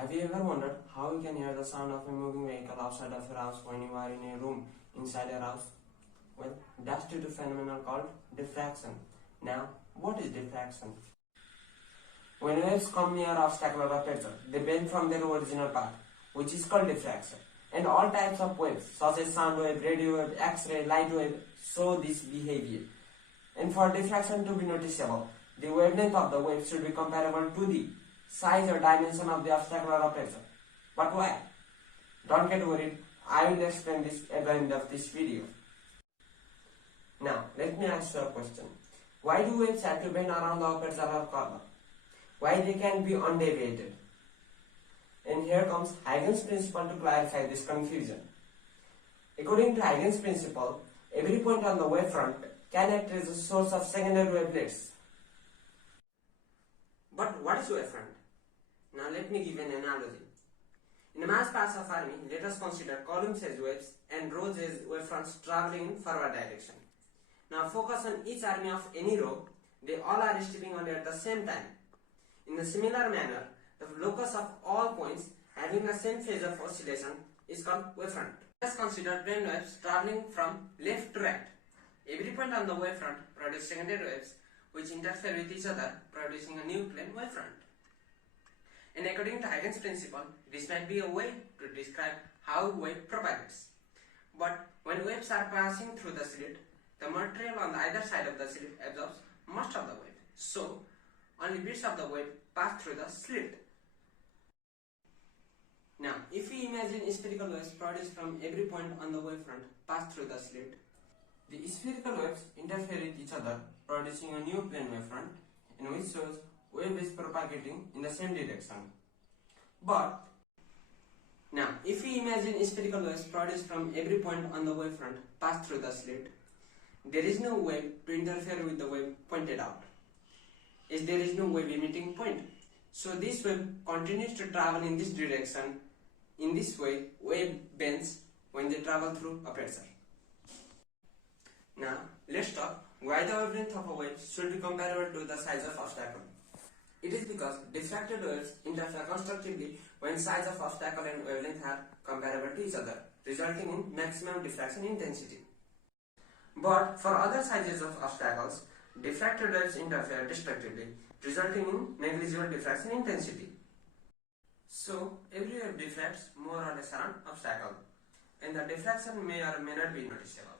Have you ever wondered how you can hear the sound of a moving vehicle outside of your house when you are in a room inside your house? Well, that's due to a phenomenon called diffraction. Now, what is diffraction? When waves come near obstacle or aperture, they bend from their original path, which is called diffraction. And all types of waves, such as sound wave, radio wave, X-ray, light wave, show this behavior. And for diffraction to be noticeable, the wavelength of the wave should be comparable to the size or dimension of the obstacle or aperture. But why? Don't get worried, I will explain this at the end of this video. Now, let me ask you a question. Why do waves have to bend around the aperture or corner? Why they can be undeviated? And here comes Huygens principle to clarify this confusion. According to Huygens principle, every point on the wavefront can act as a source of secondary wavelets. But what is wavefront? Now let me give an analogy. In a mass pass of army, let us consider columns as waves and rows as wavefronts traveling in forward direction. Now focus on each army of any row. They all are stepping on at the same time. In a similar manner, the locus of all points having the same phase of oscillation is called wavefront. Let us consider plane waves traveling from left to right. Every point on the wavefront produces secondary waves which interfere with each other, producing a new plane wavefront. And according to Huygens principle, this might be a way to describe how wave propagates. But when waves are passing through the slit, the material on either side of the slit absorbs most of the wave. So, only bits of the wave pass through the slit. Now, if we imagine spherical waves produced from every point on the wavefront pass through the slit, the spherical waves interfere with each other, producing a new plane wavefront, in which shows wave is propagating in the same direction. But now, if we imagine spherical waves produced from every point on the wavefront pass through the slit, there is no wave to interfere with the wave pointed out, as there is no wave emitting point. So this wave continues to travel in this direction. In this way, wave bends when they travel through aperture. Now, let's talk why the wavelength of a wave should be comparable to the size of obstacle. It is because diffracted waves interfere constructively when size of obstacle and wavelength are comparable to each other, resulting in maximum diffraction intensity. But for other sizes of obstacles, diffracted waves interfere destructively, resulting in negligible diffraction intensity. So, every wave diffracts more or less around obstacle, and the diffraction may or may not be noticeable.